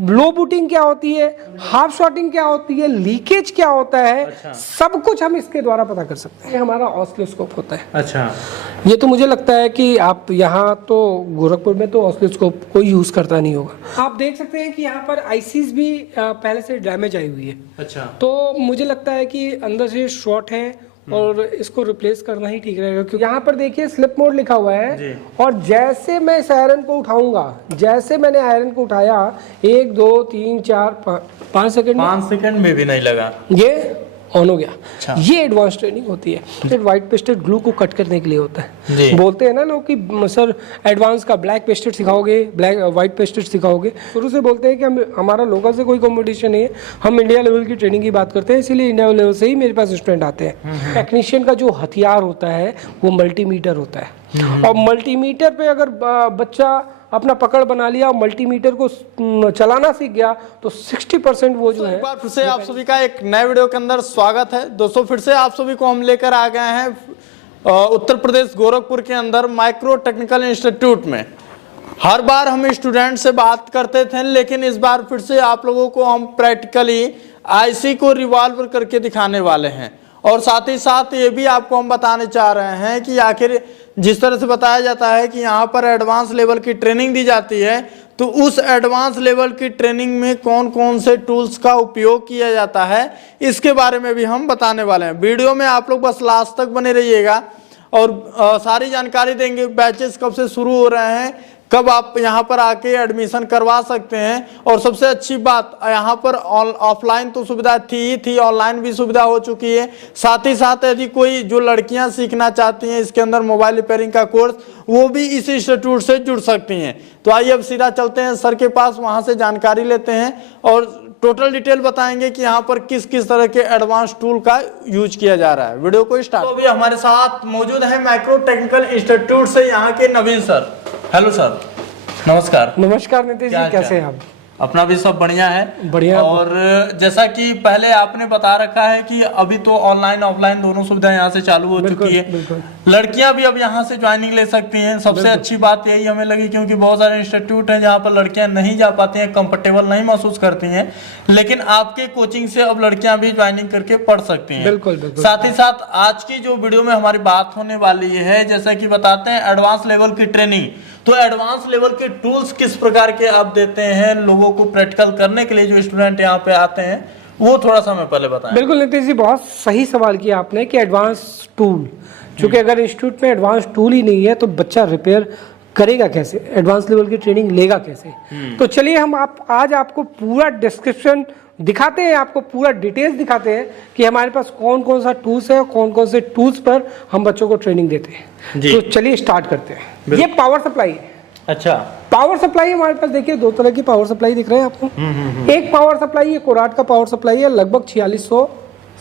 लो booting क्या होती है, हाफ शॉटिंग क्या होती है, लीकेज क्या होता है, अच्छा। सब कुछ हम इसके द्वारा पता कर सकते हैं। ये हमारा ऑसिलोस्कोप होता है। अच्छा, ये तो मुझे लगता है कि आप यहाँ तो गोरखपुर में तो ऑसिलोस्कोप कोई यूज करता नहीं होगा। आप देख सकते हैं कि यहाँ पर आईसीज भी पहले से डैमेज आई हुई है। अच्छा, तो मुझे लगता है कि अंदर से शॉर्ट है और इसको रिप्लेस करना ही ठीक रहेगा, क्योंकि यहाँ पर देखिए स्लिप मोड लिखा हुआ है जी। और जैसे मैं इस आयरन को उठाऊंगा, जैसे मैंने आयरन को उठाया 1 2 3 4 5 सेकंड 5 सेकंड में भी नहीं लगा, ये ऑन हो गया। अच्छा। ये एडवांस ट्रेनिंग होती है। फिर व्हाइट पेस्टेड ग्लू को कट करने के लिए होता जी। है। बोलते हैं ना लोग कि सर एडवांस का ब्लैक पेस्टेड सिखाओगे, व्हाइट पेस्टेड सिखाओगे। शुरू से बोलते हैं कि हमारा लोकल से कोई कंपटीशन नहीं है, हम इंडिया लेवल की ट्रेनिंग की बात करते हैं, इसीलिए इंडिया लेवल से ही मेरे पास स्टूडेंट आते हैं। टेक्नीशियन का जो हथियार होता है वो मल्टीमीटर होता है, और मल्टीमीटर पे अगर बच्चा अपना पकड़ बना लिया और मल्टीमीटर को चलाना सीख गया तो 60% वो जो है। एक बार फिर से आप सभी का एक नए वीडियो के अंदर स्वागत है दोस्तों। फिर से आप सभी को हम लेकर आ गए हैं उत्तर प्रदेश गोरखपुर के अंदर माइक्रो टेक्निकल इंस्टीट्यूट में। हर बार हम स्टूडेंट से बात करते थे, लेकिन इस बार फिर से आप लोगों को हम प्रैक्टिकली आईसी को रिवॉल्व करके दिखाने वाले हैं, और साथ ही साथ ये भी आपको हम बताने चाह रहे हैं कि आखिर जिस तरह से बताया जाता है कि यहाँ पर एडवांस लेवल की ट्रेनिंग दी जाती है, तो उस एडवांस लेवल की ट्रेनिंग में कौन कौन से टूल्स का उपयोग किया जाता है, इसके बारे में भी हम बताने वाले हैं। वीडियो में आप लोग बस लास्ट तक बने रहिएगा और सारी जानकारी देंगे। बैचेस कब से शुरू हो रहे हैं, कब आप यहाँ पर आके एडमिशन करवा सकते हैं, और सबसे अच्छी बात यहाँ पर ऑफलाइन तो सुविधा थी, ऑनलाइन भी सुविधा हो चुकी है। साथ ही साथ यदि कोई जो लड़कियां सीखना चाहती हैं इसके अंदर मोबाइल रिपेयरिंग का कोर्स, वो भी इस इंस्टीट्यूट से जुड़ सकती हैं। तो आइए अब सीधा चलते हैं सर के पास, वहाँ से जानकारी लेते हैं और टोटल डिटेल बताएंगे कि यहाँ पर किस किस तरह के एडवांस टूल का यूज किया जा रहा है। वीडियो को स्टार्ट। तो अभी हमारे साथ मौजूद है माइक्रो टेक्निकल इंस्टीट्यूट से यहाँ के नवीन सर। हेलो सर, नमस्कार। नमस्कार नीतीश जी, कैसे हैं आप? अपना भी सब बढ़िया है। बढ़िया। और जैसा कि पहले आपने बता रखा है कि अभी तो ऑनलाइन ऑफलाइन दोनों सुविधाएं यहाँ से चालू हो चुकी है। लड़कियां भी अब यहाँ से ज्वाइनिंग ले सकती हैं। सबसे अच्छी बात यही हमें लगी, क्योंकि बहुत सारे इंस्टीट्यूट हैं जहाँ पर लड़कियां नहीं जा पाती हैं, कंफर्टेबल नहीं महसूस करती हैं, लेकिन आपके कोचिंग से अब लड़कियां भी ज्वाइनिंग करके पढ़ सकती हैं। बिल्कुल। साथ ही साथ आज की जो वीडियो में हमारी बात होने वाली है, जैसा कि बताते हैं एडवांस लेवल की ट्रेनिंग, तो एडवांस लेवल के टूल्स किस प्रकार के आप देते हैं लोगों को प्रैक्टिकल करने के लिए जो स्टूडेंट यहाँ पे आते हैं, वो थोड़ा सा हमें पहले बताएं। बिल्कुल नीतीश जी, बहुत सही सवाल किया आपने कि एडवांस टूल, क्योंकि अगर इंस्टीट्यूट में एडवांस टूल ही नहीं है तो बच्चा रिपेयर करेगा कैसे, एडवांस लेवल की ट्रेनिंग लेगा कैसे। तो चलिए हम आज आपको पूरा डिस्क्रिप्शन दिखाते हैं, आपको पूरा डिटेल्स दिखाते हैं कि हमारे पास कौन कौन सा टूल्स है और कौन कौन से टूल्स पर हम बच्चों को ट्रेनिंग देते हैं। तो चलिए स्टार्ट करते हैं। ये पावर सप्लाई है। अच्छा, पावर सप्लाई हमारे पास देखिए 2 तरह की पावर सप्लाई दिख रहे हैं आपको। एक पावर सप्लाई, ये कोराट का पावर सप्लाई है, लगभग 4600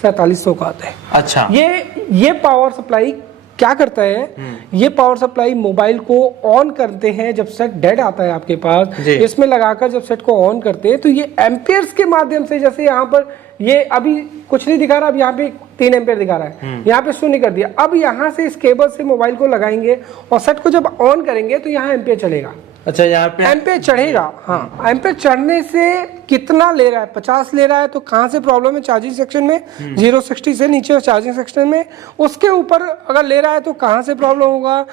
4700 का आता है। अच्छा। ये पावर सप्लाई क्या करता है, ये पावर सप्लाई मोबाइल को ऑन करते हैं जब सेट डेड आता है आपके पास, इसमें लगाकर जब सेट को ऑन करते हैं तो ये एम्पियर्स के माध्यम से, जैसे यहाँ पर ये अभी कुछ नहीं दिखा रहा, अब यहाँ पे 3 एम्पियर दिखा रहा है, यहाँ पे 0 कर दिया। अब यहाँ से इस केबल से मोबाइल को लगाएंगे और सेट को जब ऑन करेंगे तो यहाँ एम्पियर चलेगा। अच्छा, यहाँ पे एम्पियर चढ़ेगा। हाँ, एम्पियर चढ़ने से कितना ले रहा है, 50 ले रहा है, तो कहाँ से प्रॉब्लम है, चार्जिंग सेक्शन में 060 से नीचे चार्जिंग सेक्शन में, उसके ऊपर अगर ले रहा है तो कहाँ से प्रॉब्लम होगा,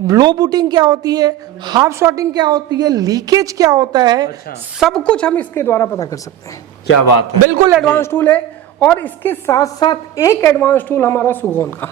लो बूटिंग क्या होती है, हाफ शॉटिंग क्या होती है, लीकेज क्या होता है। अच्छा। सब कुछ हम इसके द्वारा पता कर सकते हैं। क्या बात है, बिल्कुल एडवांस टूल है। और इसके साथ साथ एक एडवांस टूल हमारा सुगोन का,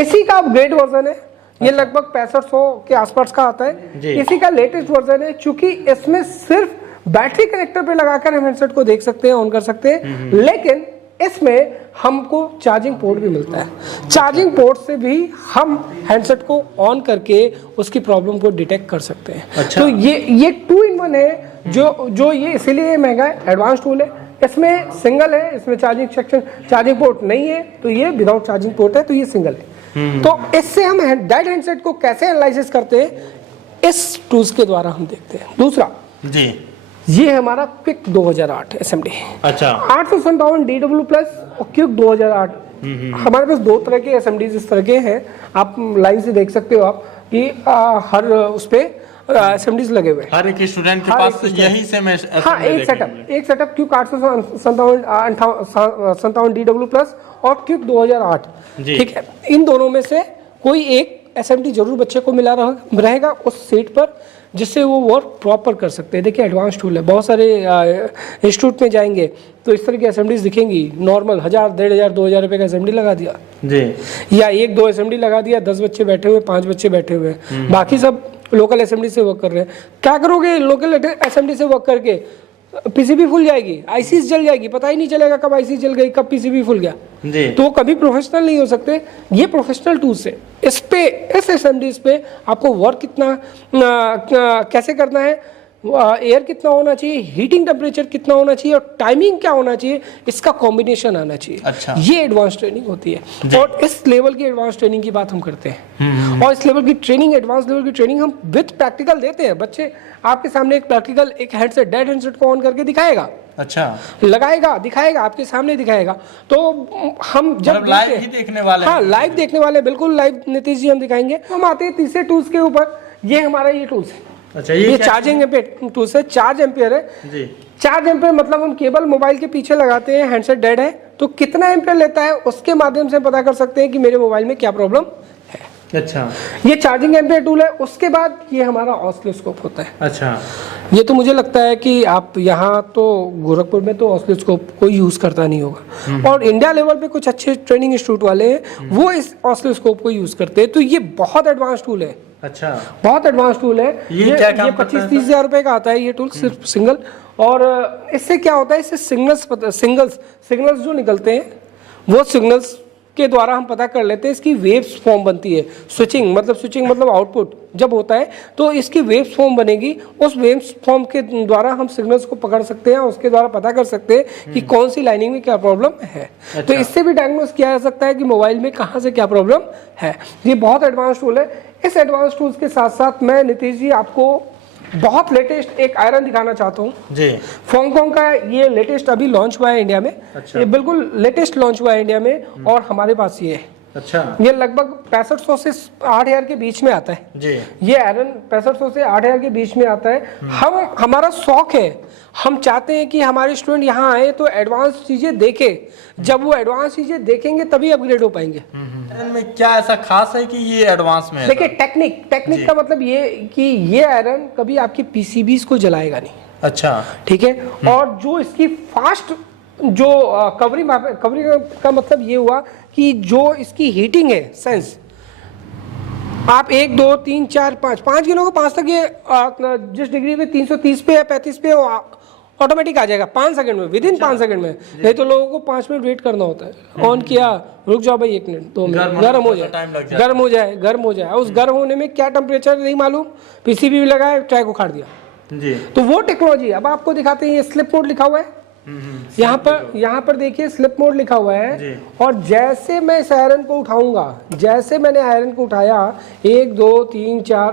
इसी का अपग्रेड वर्जन है। ये लगभग 6500 के आसपास का आता है, इसी का लेटेस्ट वर्जन है। चूंकि इसमें सिर्फ बैटरी कनेक्टर पे लगाकर हम हेडसेट को देख सकते हैं, ऑन कर सकते हैं, लेकिन इसमें हमको चार्जिंग पोर्ट भी मिलता है। चार्जिंग पोर्ट से भी हम हैंडसेट को ऑन करके उसकी प्रॉब्लम को डिटेक्ट कर सकते हैं। अच्छा। तो ये 2 in 1 है, जो ये इसीलिए महंगा है, एडवांस टूल है। इसमें सिंगल है, इसमें चार्जिंग सेक्शन, चार्जिंग पोर्ट नहीं है, तो ये विदाउट चार्जिंग पोर्ट है, तो ये सिंगल है। तो इससे हम डेड हैंडसेट को कैसे एनालिसिस करते हैं, इस टूल्स के द्वारा हम देखते हैं। दूसरा जी, ये हमारा क्विक 2008 SMD। अच्छा। 857 DW प्लस और क्विक 2008। हमारे पास 2 तरह के SMDs इस तरह के हैं, आप लाइन से देख सकते हो आप कि हर उस पे एसएमडीज लगे हुए हैं। हर एक स्टूडेंट के हर पास एक यही सेम हाँ, एक सेटअप क्यूक 857 DW प्लस और क्यूक 2008, ठीक है। इन दोनों में से कोई एक एसएमडी जरूर बच्चे को मिला रहेगा उस सीट पर, जिससे वो वर्क प्रॉपर कर सकते हैं। देखिए एडवांस टूल है, बहुत सारे इंस्टीट्यूट में जाएंगे तो इस तरह की एसएमडीज दिखेंगी, नॉर्मल 1000, 1500, 2000 रुपए का एसएमडी लगा दिया जी, या 1-2 एसएमडी लगा दिया, 10 बच्चे बैठे हुए, 5 बच्चे बैठे हुए, बाकी सब लोकल एसएमडी से वर्क कर रहे हैं। क्या करोगे लोकल एसएमडी से वर्क करके? पीसीबी फुल जाएगी, आईसी जल जाएगी, पता ही नहीं चलेगा कब आईसी जल गई, कब पीसीबी फुल गया जी। तो वो कभी प्रोफेशनल नहीं हो सकते। ये प्रोफेशनल टूल्स है, इस पे, इस एसएमडीज पे आपको वर्क कितना कैसे करना है, एयर कितना होना चाहिए, हीटिंग टेम्परेचर कितना होना चाहिए और टाइमिंग क्या होना चाहिए, इसका कॉम्बिनेशन आना चाहिए। अच्छा। ये एडवांस ट्रेनिंग होती है और इस लेवल की एडवांस ट्रेनिंग की बात हम करते हैं। और इस लेवल की ट्रेनिंग, एडवांस लेवल की ट्रेनिंग हम विद प्रैक्टिकल देते हैं। बच्चे आपके सामने एक प्रैक्टिकल, एक हेडसेट, डेड हेडसेट को ऑन करके दिखाएगा, अच्छा, लगाएगा, दिखाएगा, आपके सामने दिखाएगा। तो हम जब लाइव ही देखने वाले, हाँ लाइव देखने वाले, बिल्कुल लाइव नीतीश जी हम दिखाएंगे। हम आते हैं तीसरे टूल्स के ऊपर। ये हमारा ये टूल्स है। अच्छा, ये चार्जिंग एम्पियर टूल्स है, 4 एम्पियर है जी। 4 एम्पियर मतलब हम केबल मोबाइल के पीछे लगाते हैं, हैंडसेट डेड है तो कितना एम्पियर लेता है उसके माध्यम से पता कर सकते हैं कि मेरे मोबाइल में क्या प्रॉब्लम है। अच्छा, ये चार्जिंग एम्पियर टूल है। उसके बाद ये हमारा ऑसिलोस्कोप होता है। अच्छा, ये तो मुझे लगता है कि आप यहाँ तो गोरखपुर में तो ऑसिलोस्कोप कोई यूज करता नहीं होगा, और इंडिया लेवल पे कुछ अच्छे ट्रेनिंग इंस्टीट्यूट वाले हैं वो इस ऑसिलोस्कोप को यूज करते हैं। तो ये बहुत एडवांस टूल है, अच्छा, बहुत एडवांस टूल है। ये क्या काम करता है? 25-30 हजार रुपए का आता है ये टूल, सिर्फ सिंगल। और इससे क्या होता है, इससे सिग्नल्स जो निकलते हैं वो सिग्नल्स के द्वारा हम पता कर लेते हैं इसकी वेव्स फॉर्म बनती है। स्विचिंग मतलब आउटपुट जब होता है तो इसकी वेव्स फॉर्म बनेगी। उस वेव्स फॉर्म के द्वारा हम सिग्नल्स को पकड़ सकते हैं, उसके द्वारा पता कर सकते हैं कि कौन सी लाइनिंग में क्या प्रॉब्लम है। अच्छा। तो इससे भी डायग्नोस किया जा सकता है कि मोबाइल में कहाँ से क्या प्रॉब्लम है। ये बहुत एडवांस टूल है। इस एडवांस टूल्स के साथ साथ मैं नीतीश जी आपको बहुत लेटेस्ट एक आयरन दिखाना चाहता हूँ जी। फोंगकोंग का ये लेटेस्ट अभी लॉन्च हुआ है इंडिया में। अच्छा। ये बिल्कुल लेटेस्ट लॉन्च हुआ है इंडिया में और हमारे पास ये है। अच्छा, ये लगभग 6500 से 8000 के बीच में आता है जी। ये आयरन 6500 से 8000 के बीच में आता है। हमारा शौक है, हम चाहते हैं कि हमारे स्टूडेंट यहाँ आए तो एडवांस चीजें देखें। जब वो एडवांस चीजें देखेंगे तभी अपग्रेड हो पाएंगे। आयरन में क्या ऐसा खास है कि ये एडवांस में है? देखिए टेक्निक का मतलब ये कि ये आयरन कभी आपकी पीसीबीज को जलाएगा नहीं। अच्छा, ठीक है। और जो इसकी फास्ट जो कवरिंग का मतलब ये हुआ कि जो इसकी हीटिंग है सेंस, आप 1 2 3 4 5 गिनोगे 5 तक ये जिस डिग्री पे 330 पे या 35 पे ऑटोमेटिक आ जाएगा 5 सेकंड में, विद इन 5 सेकंड में। नहीं तो लोगों को 5 मिनट वेट करना होता है। ऑन किया, रुक जाओ भाई 1 मिनट 2 मिनट, गर्म हो जाए। उस गर्म होने में क्या टेम्परेचर नहीं मालूम, पीसीबी भी लगाए, ट्रैक उखाड़ दिया जी। तो वो टेक्नोलॉजी अब आपको दिखाते हैं। ये स्लिप मोड लिखा हुआ है यहाँ पर देखिए स्लिप मोड लिखा हुआ है। और जैसे मैं इस आयरन को उठाऊंगा, जैसे मैंने आयरन को उठाया 1 2 3 4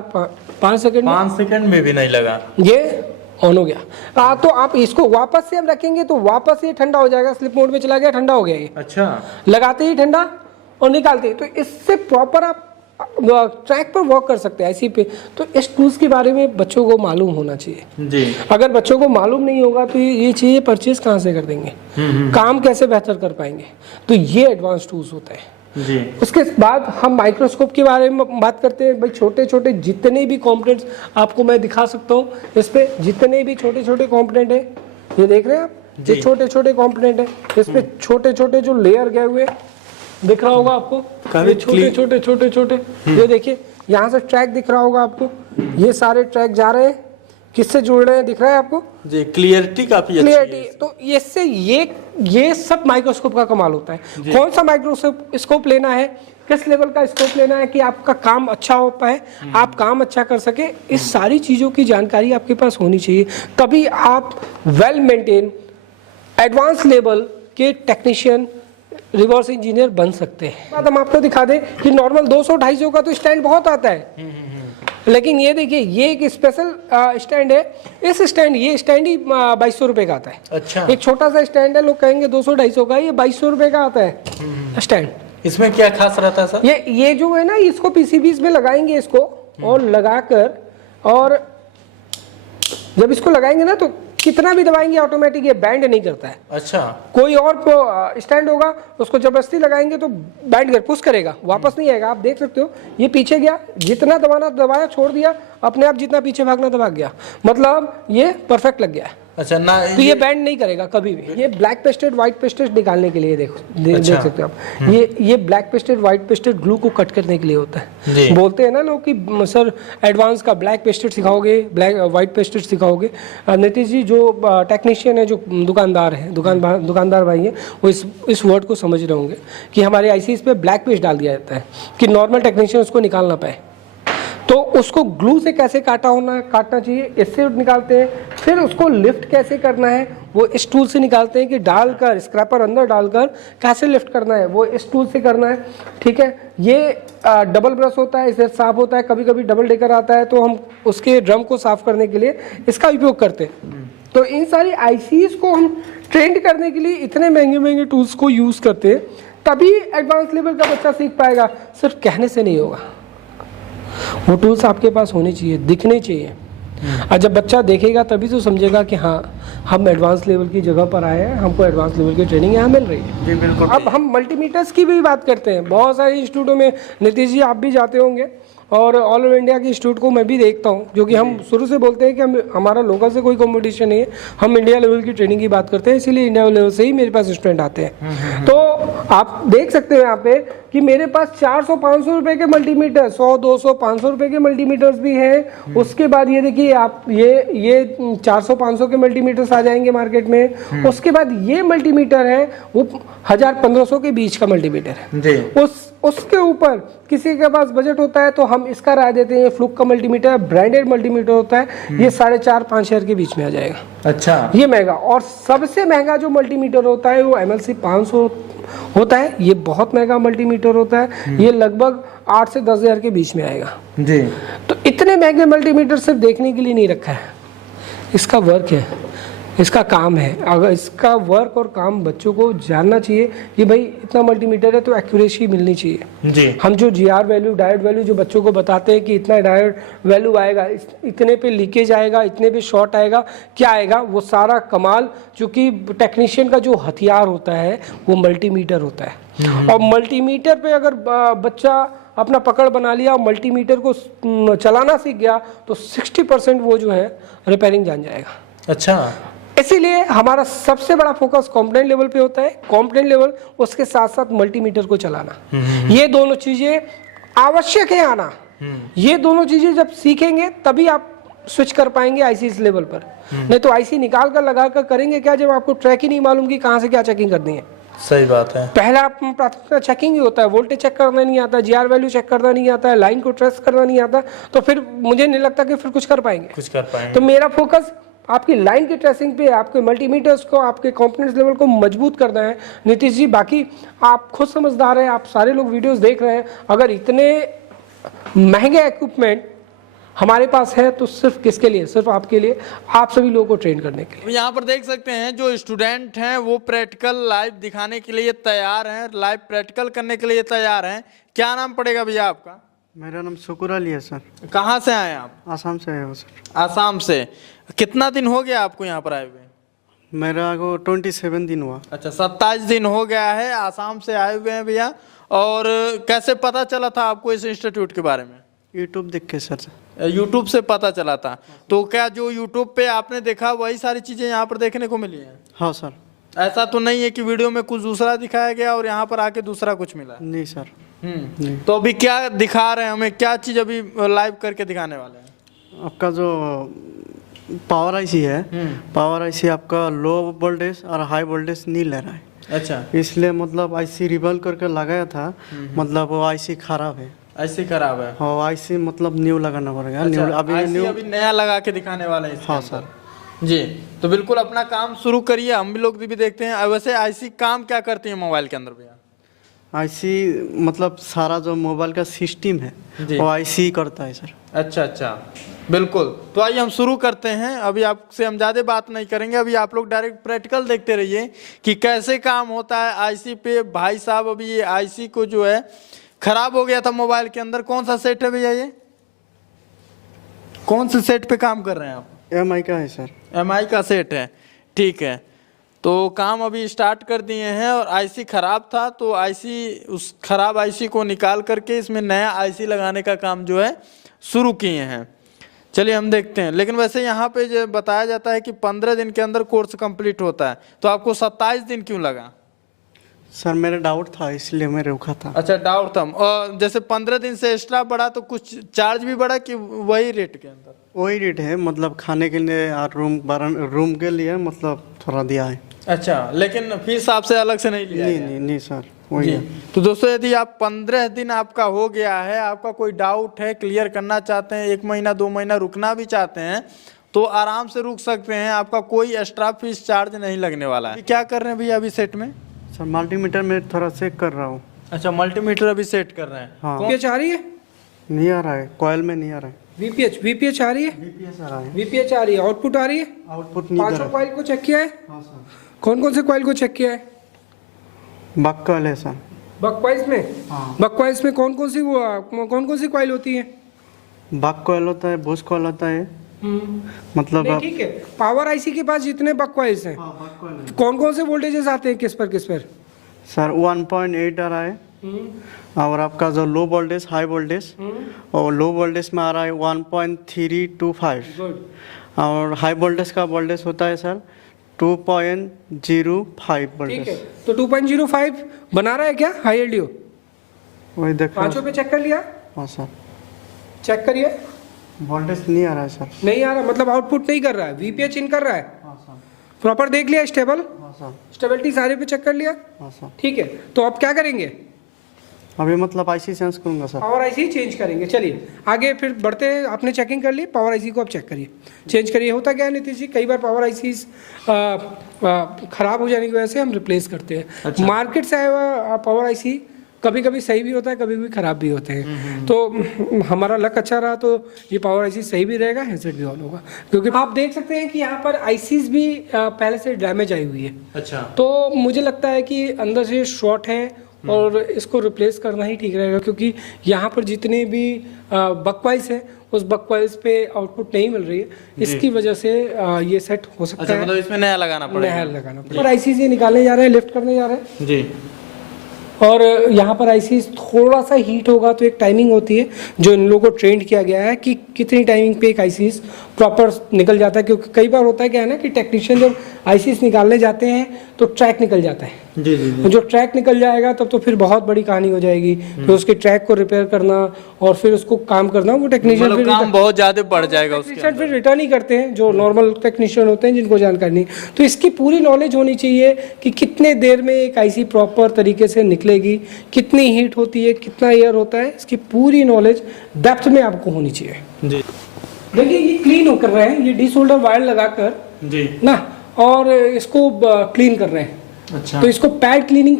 5 सेकंड, 5 सेकंड में भी नहीं लगा, ये ऑन हो गया। तो आप इसको वापस से हम रखेंगे तो वापस ये ठंडा हो जाएगा। स्लिप मोड में चला गया, ठंडा हो गया ये। अच्छा, लगाते ही ठंडा और निकालते ही। तो इससे प्रॉपर आप ट्रैक पर वर्क कर सकते हैं ऐसी पे। तो इस टूल्स के बारे में बच्चों को मालूम होना चाहिए जी। अगर बच्चों को मालूम नहीं होगा तो ये चीजें परचेज कहाँ से कर देंगे, काम कैसे बेहतर कर पाएंगे। तो ये एडवांस टूल्स होते हैं जी। उसके बाद हम माइक्रोस्कोप के बारे में बात करते हैं। भाई छोटे छोटे जितने भी कॉम्पोनेंट्स आपको मैं दिखा सकता हूँ इस पे, जितने भी छोटे छोटे कॉम्पोनेंट है ये देख रहे हैं आप, ये छोटे छोटे कॉम्पोनेंट है। इस पे छोटे छोटे जो लेयर गए हुए दिख रहा होगा आपको, ये छोटे छोटे ये देखिए यहाँ से ट्रैक दिख रहा होगा आपको। ये सारे ट्रैक जा रहे हैं, किससे जुड़ रहे हैं दिख रहा है आपको जी। क्लियरिटी काफी अच्छी है। तो इससे ये सब माइक्रोस्कोप का कमाल होता है। कौन सा माइक्रोस्कोप लेना है, किस लेवल का स्कोप लेना है कि आपका काम अच्छा हो पाए, आप काम अच्छा कर सके, इस सारी चीजों की जानकारी आपके पास होनी चाहिए। तभी आप वेल मेंटेन एडवांस लेवल के टेक्नीशियन, रिवर्स इंजीनियर बन सकते हैं। बात हम आपको दिखा दें कि नॉर्मल 200-250 का तो स्टैंड बहुत आता है, लेकिन ये देखिए ये एक स्पेशल स्टैंड है। ये स्टैंड ही 2200 रुपए का आता है। अच्छा, एक छोटा सा स्टैंड है, लोग कहेंगे 200-250 का, ये 2200 रुपए का आता है स्टैंड। इसमें क्या खास रहता है सर? ये जो है ना, इसको पीसीबीज में लगाएंगे इसको और लगाकर और जब इसको लगाएंगे ना तो कितना भी दबाएंगे ऑटोमेटिक ये बैंड नहीं करता है। अच्छा, कोई और स्टैंड होगा उसको जबरदस्ती लगाएंगे तो बैंड कर पुश करेगा, वापस नहीं आएगा। आप देख सकते हो ये पीछे गया, जितना दबाना दबाया, छोड़ दिया, अपने आप जितना पीछे भागना दबा गया, मतलब ये परफेक्ट लग गया है। अच्छा ना, तो ये बैंड नहीं करेगा कभी भी। ये ब्लैक पेस्टेड व्हाइट पेस्टेड निकालने के लिए देख सकते हो आप। ये black pasted white pasted glue को कट करने के लिए होता है। बोलते हैं ना लोग कि सर एडवांस का ब्लैक पेस्टेड सिखाओगे, ब्लैक व्हाइट पेस्टेड सिखाओगे। नीतीश जी जो टेक्नीशियन है, जो दुकानदार है, दुकानदार भाई है, वो इस वर्ड को समझ रहे होंगे कि हमारे आईसीज पे ब्लैक पेस्ट डाल दिया जाता है कि नॉर्मल टेक्नीशियन उसको निकाल ना पाए। तो उसको ग्लू से कैसे काटना चाहिए, इससे निकालते हैं। फिर उसको लिफ्ट कैसे करना है वो इस टूल से निकालते हैं कि डालकर स्क्रैपर अंदर डालकर कैसे लिफ्ट करना है वो इस टूल से करना है। ठीक है, ये डबल ब्रश होता है, इसे साफ होता है। कभी कभी डबल डेकर आता है तो हम उसके ड्रम को साफ करने के लिए इसका उपयोग करते हैं। तो इन सारी आईसीज को हम ट्रेंड करने के लिए इतने महंगे महंगे टूल्स को यूज करते हैं, तभी एडवांस लेवल का बच्चा सीख पाएगा। सिर्फ कहने से नहीं होगा, वो टूल्स आपके पास होने चाहिए, दिखने चाहिए। और जब बच्चा देखेगा तभी तो समझेगा कि हाँ हम एडवांस लेवल की जगह पर आए हैं, हमको एडवांस लेवल की ट्रेनिंग यहाँ मिल रही है। जी बिल्कुल। अब हम मल्टीमीटर्स की भी बात करते हैं, बहुत सारे इंस्टीट्यूटों में, नीतीश जी आप भी जाते होंगे, और ऑल ओवर इंडिया के इंस्टीट्यूट को मैं भी देखता हूँ, जो कि हम शुरू से बोलते हैं कि हमारा लोकल से कोई कंपटीशन नहीं है, हम इंडिया लेवल की ट्रेनिंग की बात करते हैं, इसीलिए इंडिया लेवल से ही मेरे पास स्टूडेंट आते हैं। तो आप देख सकते हो यहाँ पे कि मेरे पास 400-500 रुपए के मल्टीमीटर, 100-200-500 रुपए के मल्टीमीटर्स भी हैं। उसके बाद ये देखिए आप, ये 400-500 के मल्टीमीटर्स आ जाएंगे मार्केट में। उसके बाद ये मल्टीमीटर है वो 1000-1500 के बीच का मल्टीमीटर है। उसके ऊपर किसी के पास बजट होता है तो हम इसका राय देते हैं, फ्लुक का मल्टीमीटर ब्रांडेड मल्टीमीटर होता है, ये 4,500-5,000 के बीच में आ जाएगा। अच्छा, ये महंगा। और सबसे महंगा जो मल्टीमीटर होता है वो MLC 500 होता है, ये बहुत महंगा मल्टीमीटर होता है, ये लगभग 8 से 10,000 के बीच में आएगा जी। तो इतने महंगे मल्टीमीटर सिर्फ देखने के लिए नहीं रखा है, इसका वर्क है, इसका काम है। अगर इसका वर्क और काम बच्चों को जानना चाहिए कि भाई इतना मल्टीमीटर है तो एक्यूरेसी मिलनी चाहिए जी। हम जो GR वैल्यू, डायोड वैल्यू जो बच्चों को बताते हैं कि इतना डायोड वैल्यू आएगा, इतने पे लीकेज आएगा, इतने पे शॉर्ट आएगा, क्या आएगा, वो सारा कमाल चूंकि टेक्नीशियन का जो हथियार होता है वो मल्टीमीटर होता है। और मल्टीमीटर पे अगर बच्चा अपना पकड़ बना लिया और मल्टीमीटर को चलाना सीख गया तो 60% वो जो है रिपेयरिंग जान जाएगा। अच्छा, इसीलिए हमारा सबसे बड़ा फोकस कॉम्पोनेंट लेवल पे होता है। कॉम्पोनेंट लेवल, उसके साथ साथ मल्टीमीटर को चलाना, ये दोनों चीजें आवश्यक है आना। ये दोनों चीजें जब सीखेंगे तभी आप स्विच कर पाएंगे आईसी लेवल पर। नहीं तो आईसी निकाल कर लगा कर करेंगे क्या जब आपको ट्रैक ही नहीं मालूम कि कहाँ से क्या चेकिंग करनी है। सही बात है। पहला प्राथमिकता चेकिंग ही होता है, वोल्टेज चेक करना नहीं आता, GR वैल्यू चेक करना नहीं आता है, लाइन को ट्रेस करना नहीं आता, तो फिर मुझे नहीं लगता कि फिर कुछ कर पाएंगे। तो मेरा फोकस आपकी लाइन की ट्रेसिंग पे, आपके मल्टीमीटर्स को, आपके कंपोनेंट्स लेवल को मजबूत करना है। नीतीश जी बाकी आप खुद समझदार हैं, आप सारे लोग वीडियोस देख रहे हैं, अगर इतने महंगे इक्विपमेंट हमारे पास है तो सिर्फ किसके लिए, सिर्फ आपके लिए, आप सभी लोगों को ट्रेन करने के लिए। यहाँ पर देख सकते हैं जो स्टूडेंट हैं वो प्रैक्टिकल लाइव दिखाने के लिए तैयार हैं, लाइव प्रैक्टिकल करने के लिए तैयार हैं। क्या नाम पड़ेगा भैया आपका? मेरा नाम शुक्र अली है सर। कहाँ से आए आप? आसाम से आया हूँ सर। आसाम से। कितना दिन हो गया आपको यहाँ पर आए हुए? मेरा को 27 दिन हुआ। अच्छा, 27 दिन हो गया है, आसाम से आए हुए हैं भैया। और कैसे पता चला था आपको इस इंस्टीट्यूट के बारे में? यूट्यूब देख के सर। यूट्यूब से पता चला था। तो क्या जो यूट्यूब पे आपने देखा वही सारी चीजें यहाँ पर देखने को मिली हैं? हाँ सर। ऐसा तो नहीं है कि वीडियो में कुछ दूसरा दिखाया गया और यहाँ पर आके दूसरा कुछ मिला? नहीं सर। तो अभी क्या दिखा रहे हैं हमें, क्या चीज अभी लाइव करके दिखाने वाले हैं? आपका जो पावर आईसी है, पावर आईसी आपका लो वोल्टेज और हाई वोल्टेज नहीं ले रहा है। अच्छा, इसलिए मतलब आईसी रिवॉल्व करके लगाया था, मतलब वो आईसी खराब है। आईसी खराब है? हाँ, आईसी मतलब न्यू लगाना पड़ेगा। अच्छा, न्यू अभी नया लगा के दिखाने वाला है। हाँ सर जी। तो बिल्कुल अपना काम शुरू करिए, हम भी लोग भी देखते हैं। वैसे आईसी काम क्या करती है मोबाइल के अंदर भैया? आईसी मतलब सारा जो मोबाइल का सिस्टम है वो आईसी करता है सर। अच्छा अच्छा, बिल्कुल। तो आइए हम शुरू करते हैं। अभी आपसे हम ज़्यादा बात नहीं करेंगे, अभी आप लोग डायरेक्ट प्रैक्टिकल देखते रहिए कि कैसे काम होता है आईसी पे। भाई साहब अभी ये आईसी को जो है खराब हो गया था मोबाइल के अंदर। कौन सा सेट है भैया ये? कौन से सेट पे काम कर रहे हैं आप? MI का है सर। MI का सेट है, ठीक है। तो काम अभी स्टार्ट कर दिए हैं और आईसी खराब था तो उस खराब आईसी को निकाल करके इसमें नया आईसी लगाने का काम जो है शुरू किए हैं। चलिए हम देखते हैं। लेकिन वैसे यहाँ पे जो बताया जाता है कि 15 दिन के अंदर कोर्स कंप्लीट होता है, तो आपको 27 दिन क्यों लगा? सर मेरा डाउट था इसलिए मैं रुका था। अच्छा, डाउट था। और जैसे 15 दिन से एक्स्ट्रा बढ़ा तो कुछ चार्ज भी बढ़ा कि वही रेट के अंदर? वही रेट है, मतलब खाने के लिए और रूम के लिए मतलब थोड़ा दिया है। अच्छा, लेकिन फीस आपसे अलग से नहीं लिया? नहीं सर, वही है। तो दोस्तों यदि आप 15 दिन आपका हो गया है, आपका कोई डाउट है, क्लियर करना चाहते हैं, 1 महीना 2 महीना रुकना भी चाहते हैं तो आराम से रुक सकते हैं। आपका कोई एक्स्ट्रा फीस चार्ज नहीं लगने वाला है। क्या कर रहे हैं भैया अभी सेट में? सर मल्टीमीटर में थोड़ा चेक कर रहा हूँ। अच्छा, मल्टीमीटर अभी सेट कर रहे हैं। हाँ। VPH आ रही है? नहीं आ रहा है, कॉयल में नहीं आ रहा है। VPH आ रही है? VPS आ रहा है। VPH आ रही है। आउटपुट आ रही है? आउटपुट नहीं आ पांचों रहा है। कॉइल को चेक किया है? हाँ सर। कौन कौन से कॉइल को चेक किया है? बक कॉयल है सर। बक कॉइल्स में? हाँ। बक कॉइल्स में कौन कौन सी कॉइल होती है? बक कॉयल होता है, बुश कॉयल होता है, मतलब नहीं, ठीक है। पावर आईसी के पास जितने बक कॉइल्स हैं, बक कॉयल है। कौन कौन से वोल्टेजेस आते हैं किस पर? सर 1.8 आ रहा है, और आपका जो लो वोल्टेज हाई वोल्टेज, और लो वोल्टेज में आ रहा है 1.325, गुड। और हाई वोल्टेज का वोल्टेज होता है सर 2.05 ठीक वोल्टेज। है, तो 2.05 बना रहा है क्या हाई एलडीओ? वही देखो। पांचों पे चेक कर लिया? हाँ सर। चेक करिए। वोल्टेज नहीं आ रहा है सर। नहीं आ रहा, मतलब आउटपुट नहीं कर रहा है, VPH इन कर रहा है। हाँ सर। प्रॉपर देख लिया? स्टेबल? हाँ सर। स्टेबिलिटी सारे पे चेक कर लिया? हाँ सर। ठीक है, तो अब क्या करेंगे? अभी मतलब आईसी चेंज करूँगा सर। पावर आईसी चेंज करेंगे। चलिए आगे फिर बढ़ते हैं। आपने चेकिंग कर ली, पावर आईसी को आप चेक करिए, चेंज करिए। होता क्या है नीतीश जी, कई बार पावर आईसी खराब हो जाने की वजह से हम रिप्लेस करते हैं। अच्छा। मार्केट से आया हुआ पावर आईसी कभी कभी सही भी होता है, कभी कभी खराब भी होते हैं। तो हमारा लक अच्छा रहा तो ये पावर आईसी सही भी रहेगा, हैंडसेट भी ऑन होगा। क्योंकि आप देख सकते हैं कि यहाँ पर आईसीज भी पहले से डैमेज आई हुई है। अच्छा, तो मुझे लगता है कि अंदर से शॉर्ट है और इसको रिप्लेस करना ही ठीक रहेगा, क्योंकि यहाँ पर जितने भी बकवाइस है उस बकवाइस पे आउटपुट नहीं मिल रही है, इसकी वजह से ये सेट हो सकता अच्छा, है। मतलब इसमें नया लगाना पड़ेगा। नया लगाना पड़ेगा। और आईसी से निकालने जा रहे हैं, लिफ्ट करने जा रहे हैं, जी। और यहाँ पर आईसी थोड़ा सा हीट होगा तो एक टाइमिंग होती है जो इन लोगों को ट्रेंड किया गया है कि कितनी टाइमिंग पे एक आईसी प्रॉपर निकल जाता है। क्योंकि कई बार होता है क्या है ना कि टेक्नीशियन जब आईसी निकालने जाते हैं तो ट्रैक निकल जाता है। जी जी जी। जो ट्रैक निकल जाएगा तब तो फिर बहुत बड़ी कहानी हो जाएगी। फिर उसके ट्रैक को रिपेयर करना और फिर उसको काम करना, वो टेक्नीशियन मतलब काम बहुत ज्यादा बढ़ जाएगा उसके टेक्नीशियन फिर रिटर्न ही करते हैं, जो नॉर्मल टेक्नीशियन होते हैं जिनको जानकारी नहीं। तो इसकी पूरी नॉलेज होनी चाहिए कि कितने देर में एक आईसी प्रॉपर तरीके से निकलेगी, कितनी हीट होती है, कितना एयर होता है, इसकी पूरी नॉलेज डेप्थ में आपको होनी चाहिए। जी देखिए ये क्लीन कर रहे हैं, ये डीसोल्डर वायर लगाकर जी ना, और इसको क्लीन कर रहे हैं। अच्छा, तो इसको पैड क्लीनिंग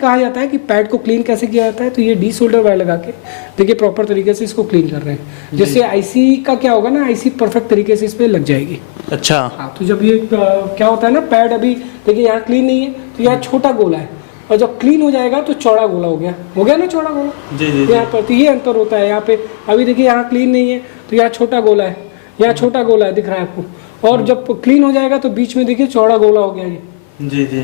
कहा जाता है कि पैड को क्लीन कैसे किया जाता है। तो ये डीसोल्डर वायर लगा के देखिए प्रॉपर तरीके से इसको क्लीन कर रहे हैं, जिससे आईसी का क्या होगा ना, आईसी परफेक्ट तरीके से इस पे लग जाएगी। अच्छा। हाँ, तो जब ये क्या होता है ना, पैड अभी देखिए यहाँ क्लीन नहीं है तो यहाँ छोटा गोला है, और जब क्लीन हो जाएगा तो चौड़ा गोला हो गया ना, चौड़ा गोला। जी जी यहाँ पर तो ये अंतर होता है। यहाँ पे अभी देखिए यहाँ क्लीन नहीं है तो यहाँ छोटा गोला है, यहाँ छोटा गोला है, दिख रहा है आपको। और जब क्लीन हो जाएगा तो बीच में देखिए चौड़ा गोला हो गया ये। जी जी।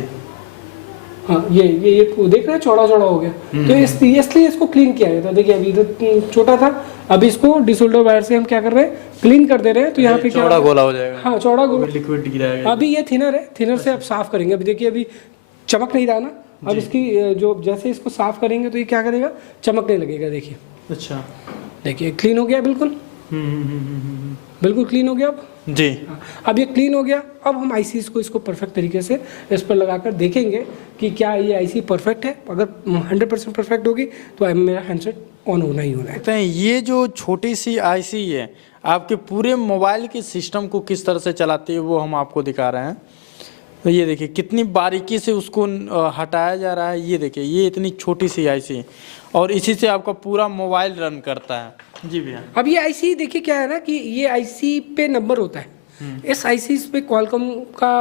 हाँ, ये देख रहे हैं, चौड़ा हो गया। तो इसलिए इसको क्लीन किया गया था। देखिए अभी इधर छोटा था, अभी इसको डिसोल्डर वायर से हम क्या कर रहे हैं, क्लीन कर दे रहे हैं। तो यहाँ पे चौड़ा गोला हो जाएगा। हाँ, चौड़ा गोला, लिक्विड गिराएगा। अभी ये थिनर है, थिनर से अब साफ करेंगे। अभी देखिए अभी चमक नहीं रहा ना, अब इसकी जो जैसे इसको साफ करेंगे तो ये क्या करेगा, चमकने लगेगा। देखिए, अच्छा, देखिए क्लीन हो गया बिल्कुल, बिल्कुल क्लीन हो गया अब। जी। अब ये क्लीन हो गया। अब हम आईसीज को इसको परफेक्ट तरीके से इस पर लगाकर देखेंगे कि क्या ये आईसी परफेक्ट है। अगर 100% परफेक्ट होगी तो मेरा हैंडसेट ऑन होना ही होना है। तो ये जो छोटी सी आईसी है आपके पूरे मोबाइल के सिस्टम को किस तरह से चलाती है वो हम आपको दिखा रहे हैं। तो ये देखिए कितनी बारीकी से उसको हटाया जा रहा है। ये देखिए ये इतनी छोटी सी आईसी, और इसी से आपका पूरा मोबाइल रन करता है। जी भैया। अब ये आईसी देखिए क्या है ना कि ये आईसी पे नंबर होता है। इस आईसी पे क्वालकॉम का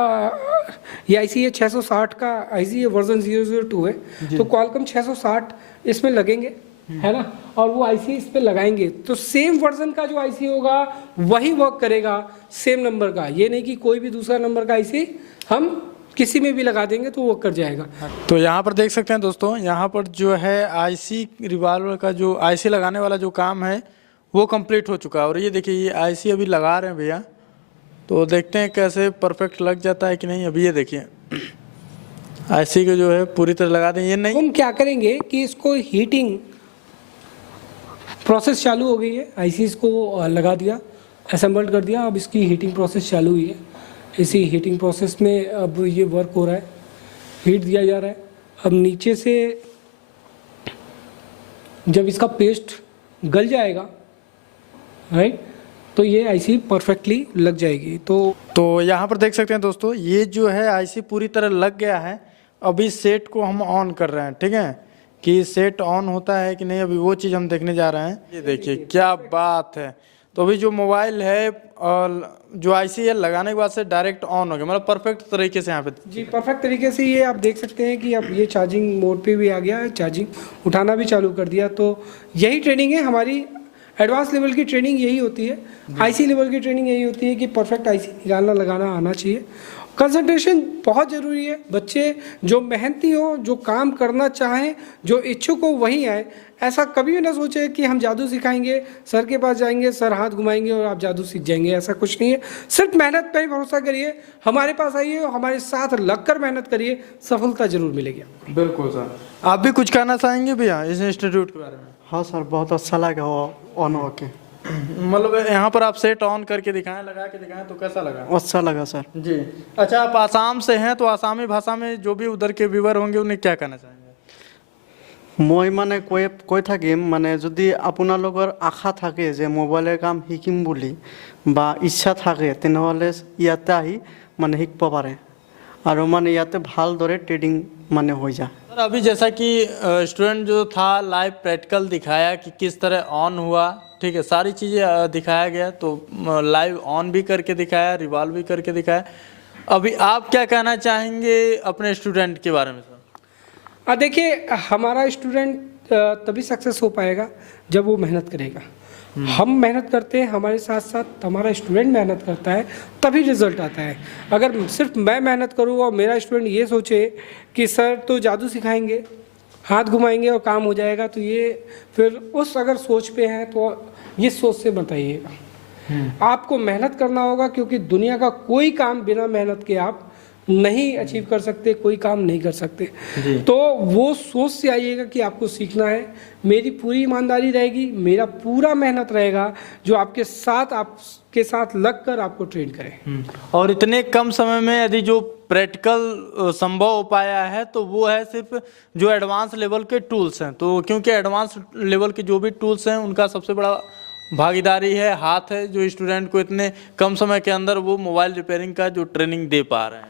ये आईसी है 660 का आईसी है, वर्जन 002 है। तो क्वालकॉम 660 इसमें लगेंगे है ना, और वो आईसी इस पे लगाएंगे तो सेम वर्जन का जो आईसी होगा वही वर्क करेगा, सेम नंबर का। ये नहीं कि कोई भी दूसरा नंबर का आईसी हम किसी में भी लगा देंगे तो वो कर जाएगा। तो यहाँ पर देख सकते हैं दोस्तों, यहाँ पर जो है आईसी रिवॉल्वर का जो आईसी लगाने वाला जो काम है वो कंप्लीट हो चुका है। और ये देखिए ये आईसी अभी लगा रहे हैं भैया, तो देखते हैं कैसे परफेक्ट लग जाता है कि नहीं। अभी ये देखिए आईसी को जो है पूरी तरह लगा दें। ये नहीं, हम क्या करेंगे कि इसको हीटिंग प्रोसेस चालू हो गई है, आईसी इसको लगा दिया, असेंबल्ड कर दिया, अब इसकी हीटिंग प्रोसेस चालू हुई है। इसी हीटिंग प्रोसेस में अब ये वर्क हो रहा है, हीट दिया जा रहा है। अब नीचे से जब इसका पेस्ट गल जाएगा, राइट, तो ये आईसी परफेक्टली लग जाएगी। तो यहाँ पर देख सकते हैं दोस्तों, ये जो है आईसी पूरी तरह लग गया है। अभी सेट को हम ऑन कर रहे हैं, ठीक है, कि सेट ऑन होता है कि नहीं, अभी वो चीज़ हम देखने जा रहे हैं। ये देखिए क्या बात है। तो अभी जो मोबाइल है और जो आईसी है लगाने के बाद से डायरेक्ट ऑन हो गया, मतलब परफेक्ट तरीके से यहाँ पे जी परफेक्ट तरीके से। ये आप देख सकते हैं कि अब ये चार्जिंग मोड पे भी आ गया है, चार्जिंग उठाना भी चालू कर दिया। तो यही ट्रेनिंग है हमारी, एडवांस लेवल की ट्रेनिंग यही होती है, आईसी लेवल की ट्रेनिंग यही होती है कि परफेक्ट आईसी निकालना लगाना आना चाहिए। कंसंट्रेशन बहुत ज़रूरी है। बच्चे जो मेहनती हो, जो काम करना चाहें, जो इच्छुक हो वही आए। ऐसा कभी भी ना सोचे कि हम जादू सिखाएंगे, सर के पास जाएंगे, सर हाथ घुमाएंगे और आप जादू सीख जाएंगे, ऐसा कुछ नहीं है। सिर्फ मेहनत पे ही भरोसा करिए, हमारे पास आइए और हमारे साथ लगकर मेहनत करिए, सफलता जरूर मिलेगी आपको। बिल्कुल सर। आप भी कुछ कहना चाहेंगे भैया इस इंस्टीट्यूट के बारे में? हाँ सर, बहुत अच्छा लगा ऑन होके। मतलब यहाँ पर आप सेट ऑन करके दिखाएं, लगा के दिखाएं, तो कैसा लगा? अच्छा लगा सर जी। अच्छा, आप आसाम से हैं तो आसामी भाषा में जो भी उधर के व्यूअर होंगे उन्हें क्या कहना चाहेंगे? মই মানে কৈ থাকিম মানে যদি আপোনালোকৰ আশা থাকে যে মোবাইলৰ কাম শিকিম বুলি বা ইচ্ছা থাকে তেনেহ'লে ইয়াতে আহি মানে শিকিব পাৰে আৰু মানে ইয়াতে ভালদৰে ট্ৰেডিং মানে হৈ যায়। सर अभी जैसा कि स्टूडेंट जो था लाइव प्रैक्टिकल दिखाया कि किस तरह ऑन हुआ, ठीक है, सारी चीज़ें दिखाया गया, तो लाइव ऑन भी करके दिखाया, रिवॉल्व भी करके दिखाया। अभी आप क्या कहना चाहेंगे अपने स्टूडेंट के बारे में सर? देखिए हमारा स्टूडेंट तभी सक्सेस हो पाएगा जब वो मेहनत करेगा। हम मेहनत करते हैं, हमारे साथ साथ हमारा स्टूडेंट मेहनत करता है, तभी रिजल्ट आता है। अगर सिर्फ मैं मेहनत करूँ और मेरा स्टूडेंट ये सोचे कि सर तो जादू सिखाएंगे, हाथ घुमाएंगे और काम हो जाएगा, तो ये फिर उस अगर सोच पे हैं तो ये सोच से बताइएगा। आपको मेहनत करना होगा, क्योंकि दुनिया का कोई काम बिना मेहनत के आप नहीं अचीव कर सकते, कोई काम नहीं कर सकते। तो वो सोच से आइएगा कि आपको सीखना है, मेरी पूरी ईमानदारी रहेगी, मेरा पूरा मेहनत रहेगा जो आपके साथ लग कर आपको ट्रेन करे। और इतने कम समय में यदि जो प्रैक्टिकल संभव हो पाया है तो वो है सिर्फ जो एडवांस लेवल के टूल्स हैं। तो क्योंकि एडवांस लेवल के जो भी टूल्स हैं उनका सबसे बड़ा भागीदारी है, हाथ है, जो स्टूडेंट को इतने कम समय के अंदर वो मोबाइल रिपेयरिंग का जो ट्रेनिंग दे पा रहे हैं।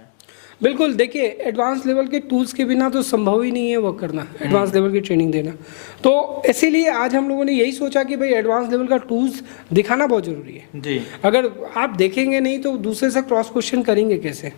बिल्कुल, देखिए एडवांस लेवल के टूल्स के बिना तो संभव ही नहीं है वो करना, एडवांस लेवल की ट्रेनिंग देना। तो इसीलिए आज हम लोगों ने यही सोचा कि भाई एडवांस लेवल का टूल्स दिखाना बहुत ज़रूरी है। जी। अगर आप देखेंगे नहीं तो दूसरे से क्रॉस क्वेश्चन करेंगे कैसे,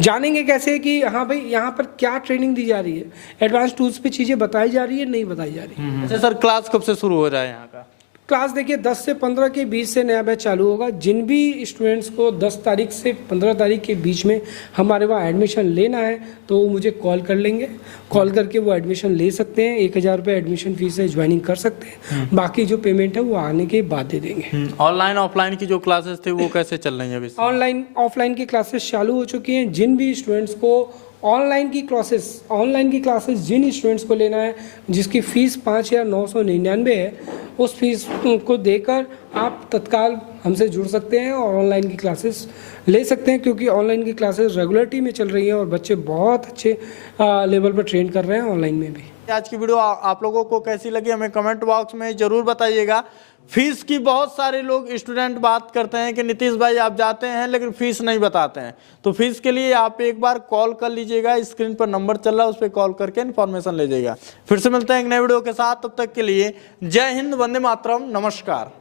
जानेंगे कैसे कि हाँ भाई यहाँ पर क्या ट्रेनिंग दी जा रही है, एडवांस टूल्स पे चीज़ें बताई जा रही है नहीं बताई जा रही है। अच्छा सर, क्लास कब से शुरू हो रहा है यहाँ का? क्लास देखिए 10 से 15 के बीच से नया बैच चालू होगा। जिन भी स्टूडेंट्स को 10 तारीख से 15 तारीख के बीच में हमारे वहाँ एडमिशन लेना है तो वो मुझे कॉल कर लेंगे, कॉल करके वो एडमिशन ले सकते हैं। 1000 रुपये एडमिशन फीस है, ज्वाइनिंग कर सकते हैं, बाकी जो पेमेंट है वो आने के बाद दे देंगे। ऑनलाइन ऑफलाइन की जो क्लासेस थे वो कैसे चल रही हैं अभी? ऑनलाइन ऑफलाइन की क्लासेस चालू हो चुकी हैं। जिन भी स्टूडेंट्स को ऑनलाइन की क्लासेस जिन स्टूडेंट्स को लेना है जिसकी फ़ीस 5,999 है, उस फीस को देकर आप तत्काल हमसे जुड़ सकते हैं और ऑनलाइन की क्लासेस ले सकते हैं, क्योंकि ऑनलाइन की क्लासेस रेगुलरिटी में चल रही हैं और बच्चे बहुत अच्छे लेवल पर ट्रेन कर रहे हैं ऑनलाइन में भी। आज की वीडियो आप लोगों को कैसी लगी हमें कमेंट बॉक्स में जरूर बताइएगा। फीस की बहुत सारे लोग स्टूडेंट बात करते हैं कि नीतीश भाई आप जाते हैं लेकिन फीस नहीं बताते हैं, तो फीस के लिए आप एक बार कॉल कर लीजिएगा, स्क्रीन पर नंबर चल रहा है उस पर कॉल करके इन्फॉर्मेशन ले जाइएगा। फिर से मिलते हैं एक नए वीडियो के साथ, तब तक के लिए जय हिंद, वंदे मातरम, नमस्कार।